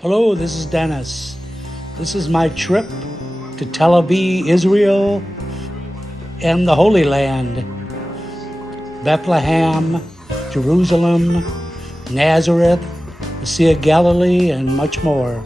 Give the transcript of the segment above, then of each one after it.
Hello, this is Dennis. This is my trip to Tel Aviv, Israel, and the Holy Land, Bethlehem, Jerusalem, Nazareth, the Sea of Galilee, and much more.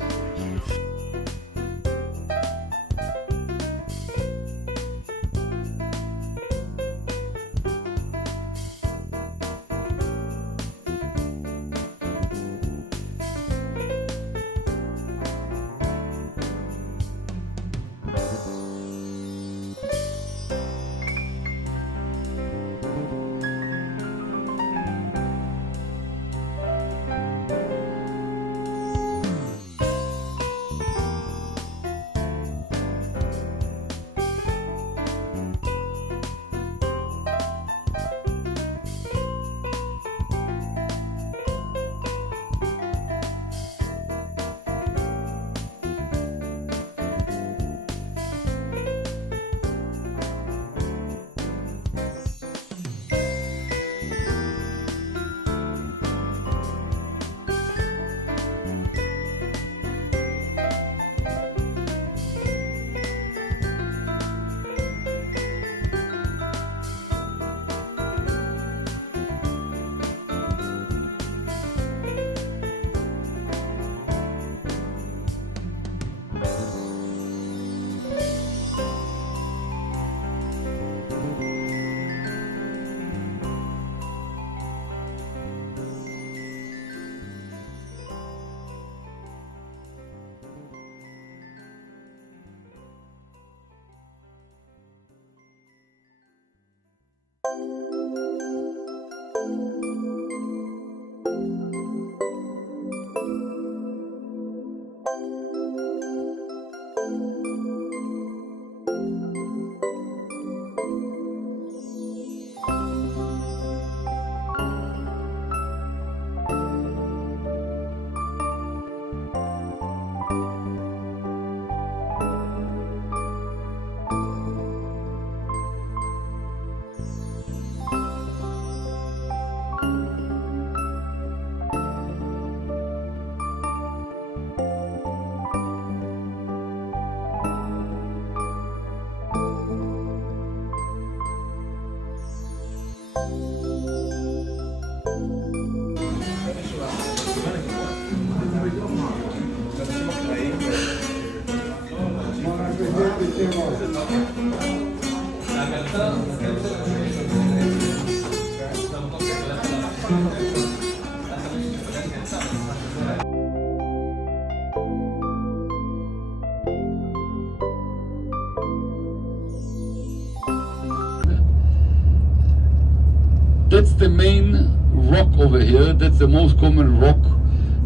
That's the main rock over here. That's the most common rock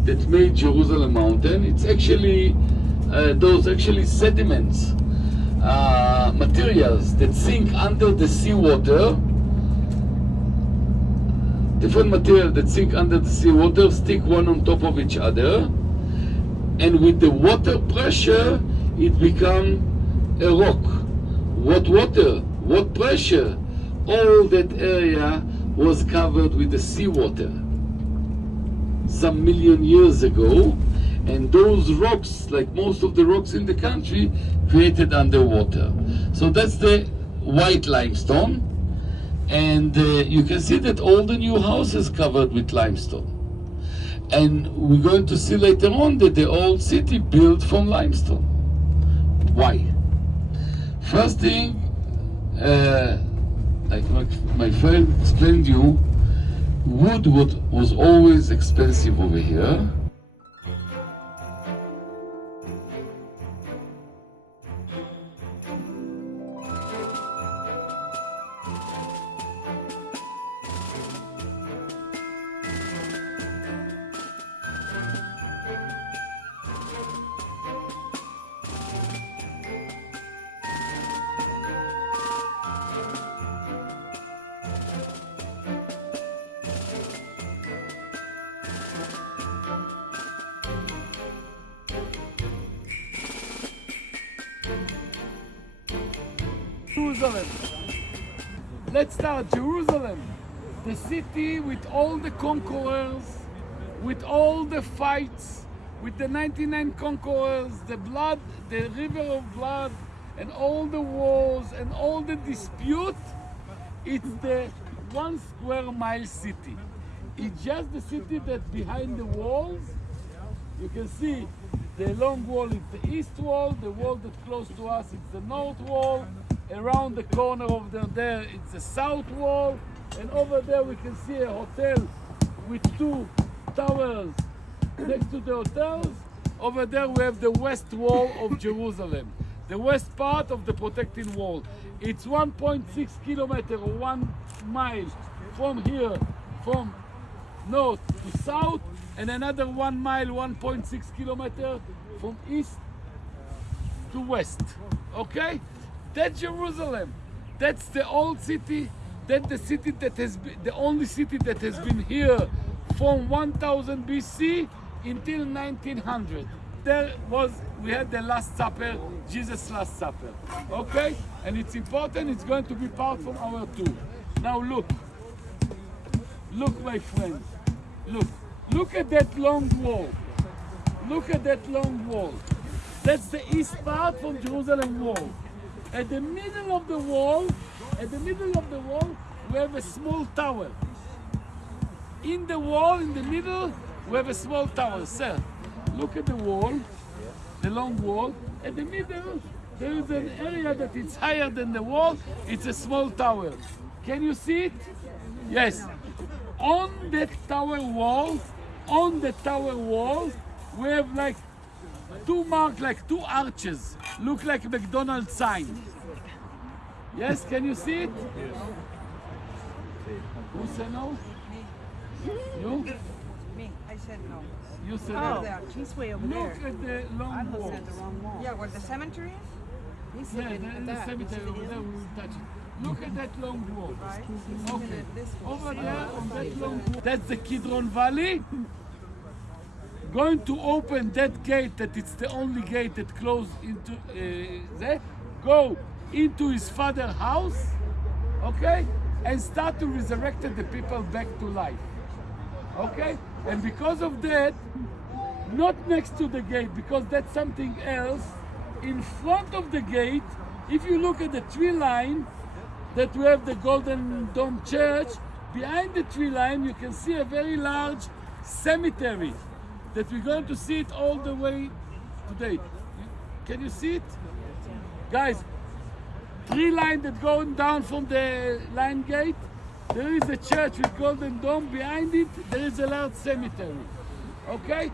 that made Jerusalem mountain. It's actually those sediments, materials that sink under the seawater. Different materials that sink under the seawater, stick one on top of each other, and with the water pressure, it become a rock. What water? What pressure? All that area was covered with the seawater some million years ago, and those rocks, like most of the rocks in the country, created underwater. So that's the white limestone, and you can see that all the new houses covered with limestone. And we're going to see later on that the old city built from limestone. Why? First thing, like my friend explained to you, wood was always expensive over here. Jerusalem. Let's start. Jerusalem, the city with all the conquerors, with all the fights, with the 99 conquerors, the blood, the river of blood, and all the wars and all the dispute. It's the 1 square mile city. It's just the city that's behind the walls. You can see the long wall is the east wall, the wall that's close to us is the north wall. Around the corner over there it's the south wall, and over there we can see a hotel with 2 towers next to the hotels. Over there we have the west wall of Jerusalem, the west part of the protecting wall. It's 1.6 kilometers or 1 mile from here, from north to south, and another 1 mile, 1.6 kilometers from east to west. Okay? That's Jerusalem. That's the old city. That's the city that has been, the only city that has been here from 1000 BC until 1900. We had the Last Supper, Jesus' Last Supper. Okay? And it's important, it's going to be part from our tour. Now look. Look, my friends. Look. Look at that long wall. Look at that long wall. That's the east part from Jerusalem wall. At the middle of the wall, we have a small tower. In the wall, in the middle, we have a small tower. Sir, look at the wall, the long wall. At the middle, there is an area that is higher than the wall. It's a small tower. Can you see it? Yes. On that tower wall, we have like 2 marks, like 2 arches. Look like a McDonald's sign. Yes, can you see it? Who said no? You? Me, I said no. You said Oh, no. there. He's way over Look there. at the I long was wall. at the wrong wall. Yeah, where the cemetery is? He's Yeah, looking there at is a that. cemetery over there, we will touch it. Look at that long wall. Right? He's looking Okay. at this one. Over there on that long wall, that's the Kidron Valley. Going to open that gate, that it's the only gate that closed into there. Go into his father's house, okay? And start to resurrect the people back to life. Okay? And because of that, not next to the gate, because that's something else, in front of the gate, if you look at the tree line, that we have the Golden Dome Church, behind the tree line you can see a very large cemetery that we're going to see it all the way today. Can you see it? Guys, tree line that going down from the line gate, there is a church with Golden Dome. Behind it, there is a large cemetery. Okay?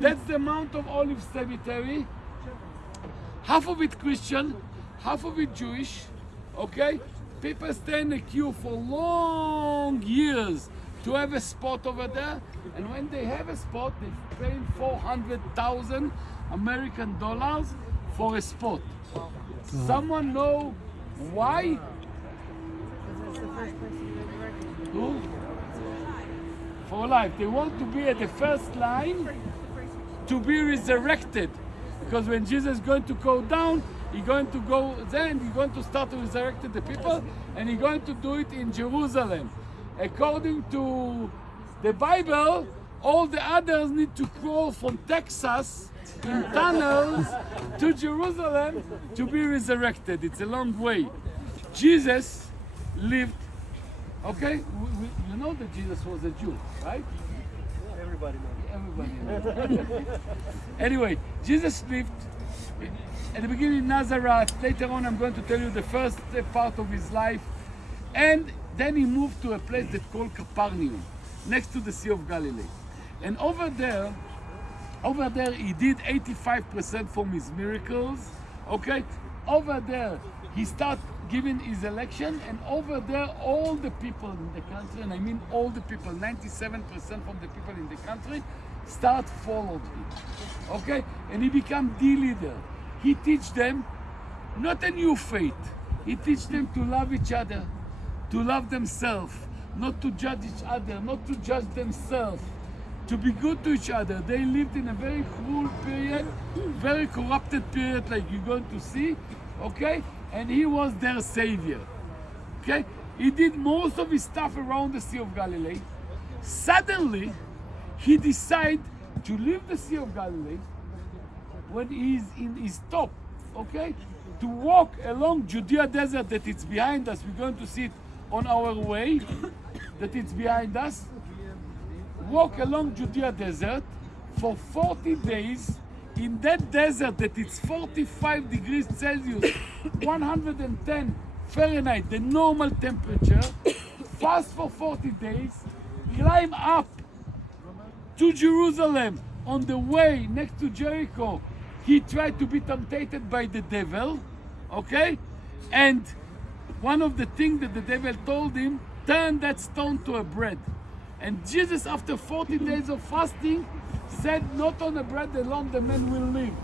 That's the Mount of Olives Cemetery. Half of it Christian, half of it Jewish. Okay? People stay in the queue for long years to have a spot over there. And when they have a spot, they pay 400,000 American dollars for a spot. Someone know why? That's the first person resurrected. Who? For life. They want to be at the first line to be resurrected. Because when Jesus is going to go down, he's going to go there and he's going to start to resurrect the people, and he's going to do it in Jerusalem. According to the Bible, all the others need to crawl from Texas in tunnels to Jerusalem to be resurrected. It's a long way. Jesus lived, okay? You know that Jesus was a Jew, right? Everybody knows. Everybody knows. Anyway, Jesus lived at the beginning in Nazareth. Later on, I'm going to tell you the first part of his life. And then he moved to a place that's called Capernaum, next to the Sea of Galilee. And over there, he did 85% from his miracles. Okay? Over there, he started giving his election, and over there, all the people in the country, and I mean all the people, 97% from the people in the country, start followed him. Okay? And he became the leader. He teach them not a new faith. He teach them to love each other, to love themselves, not to judge each other, not to judge themselves, to be good to each other. They lived in a very cruel period, very corrupted period like you're going to see, okay? And he was their savior, okay? He did most of his stuff around the Sea of Galilee. Suddenly, he decided to leave the Sea of Galilee when he's in his top, okay? To walk along Judea desert that it's behind us. We're going to see it on our way, that it's behind us. Walk along Judea desert for 40 days in that desert that it's 45 degrees Celsius, 110 Fahrenheit, the normal temperature. Fast for 40 days, climb up to Jerusalem. On the way next to Jericho, he tried to be tempted by the devil, okay? And one of the things that the devil told him, turn that stone to a bread. And Jesus, after 40 days of fasting, said, not on the bread alone the man will live.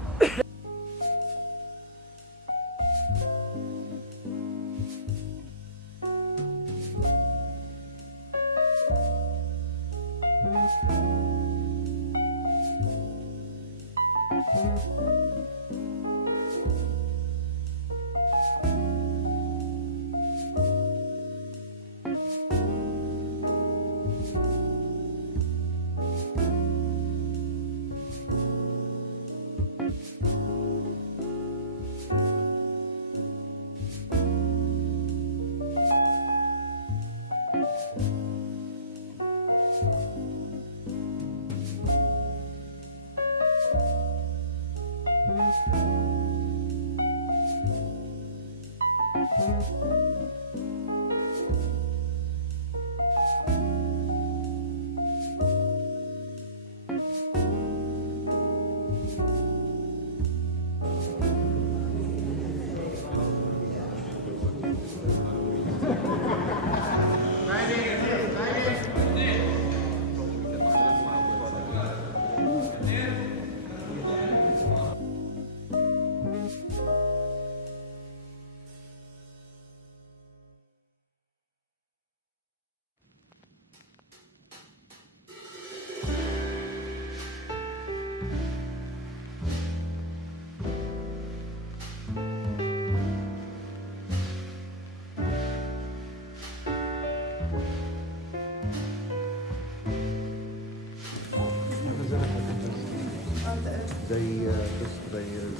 زي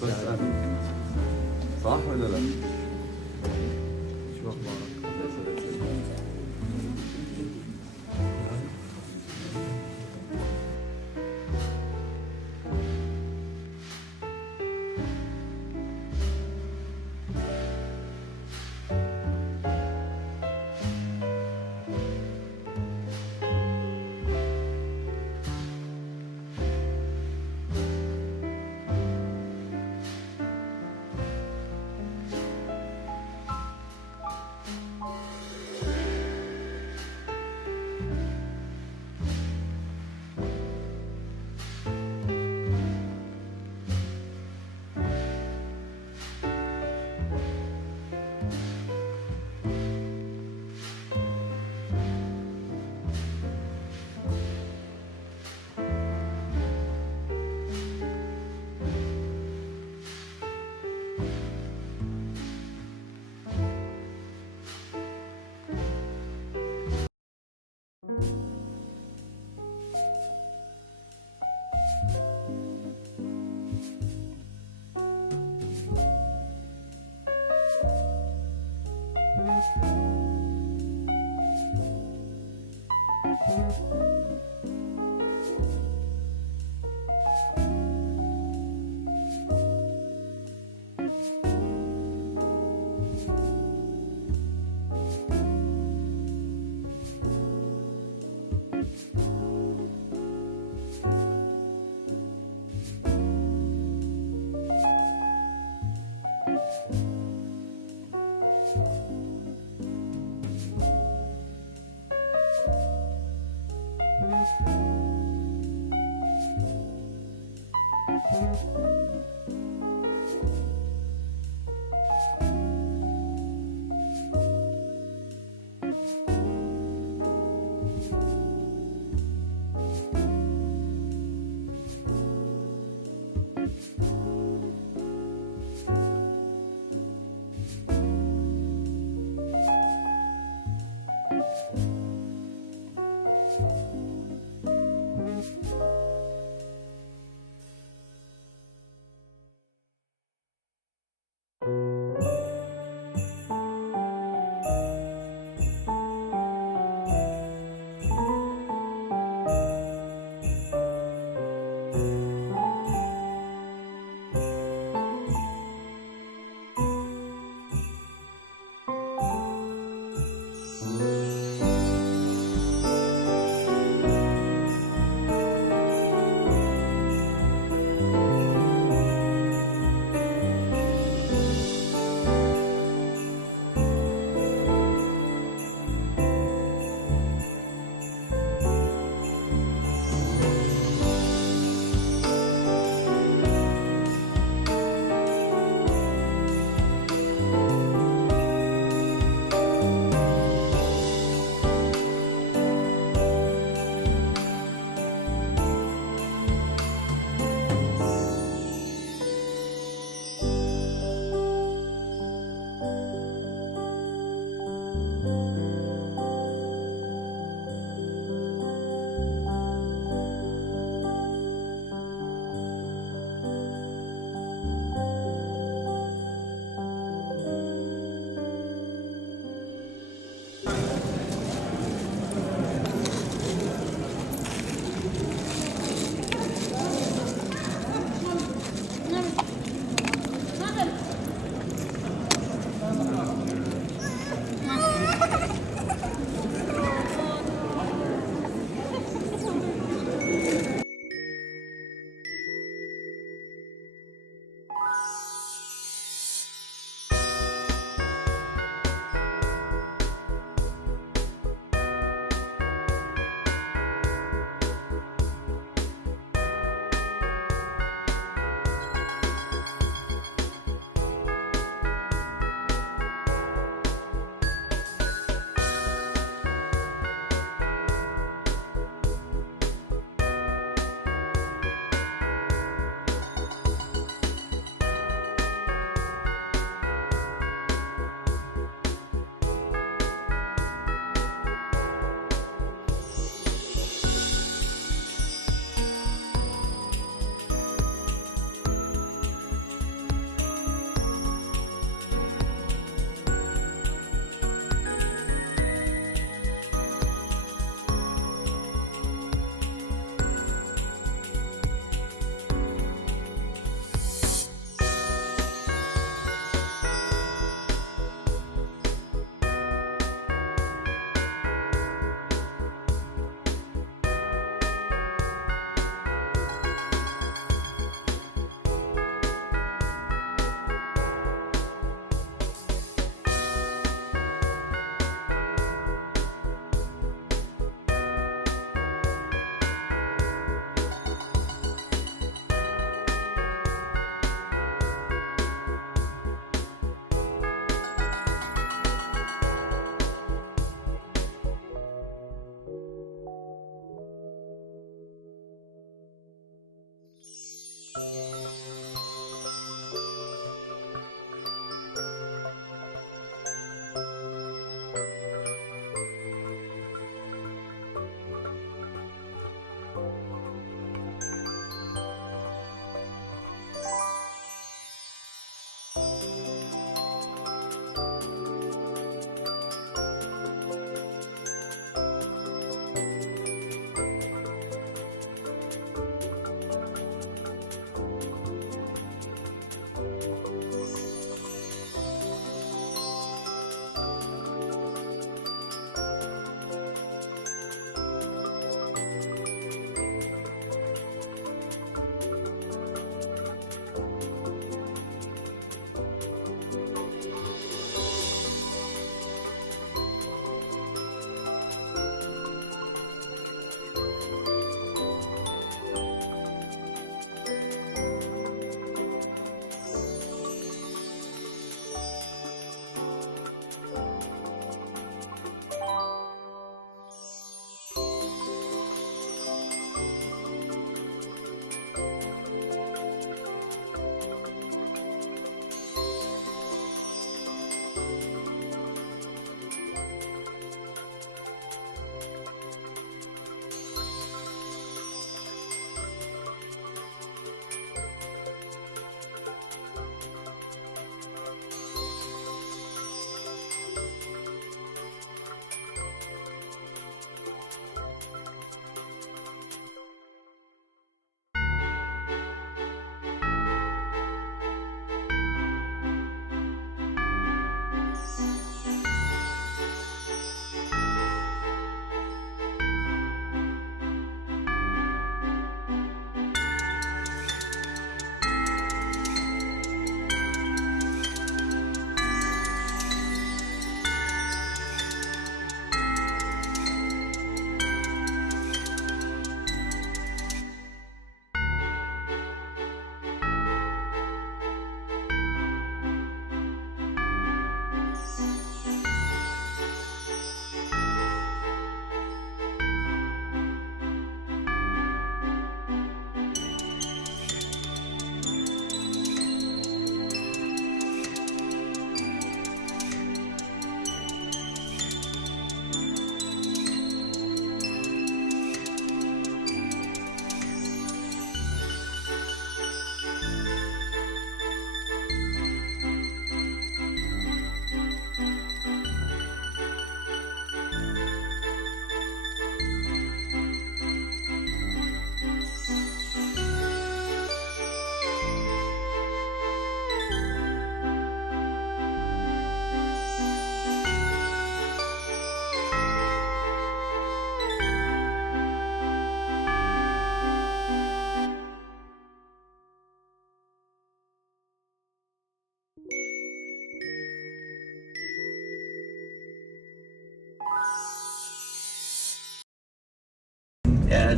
بس صح ولا لا؟ شو اخبارك؟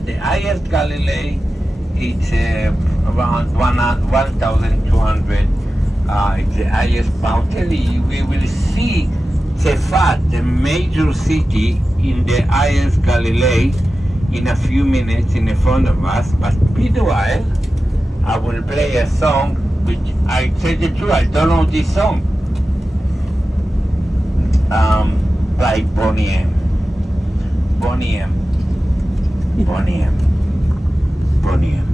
The highest Galilee, it's around 1,200. It's the highest mountain. We will see Tzefat, the major city in the highest Galilee, in a few minutes in front of us. But meanwhile, I will play a song which I tell the truth, I don't know this song. By Bonnie M. Bonnie M. Bonnie M. Bonnie M.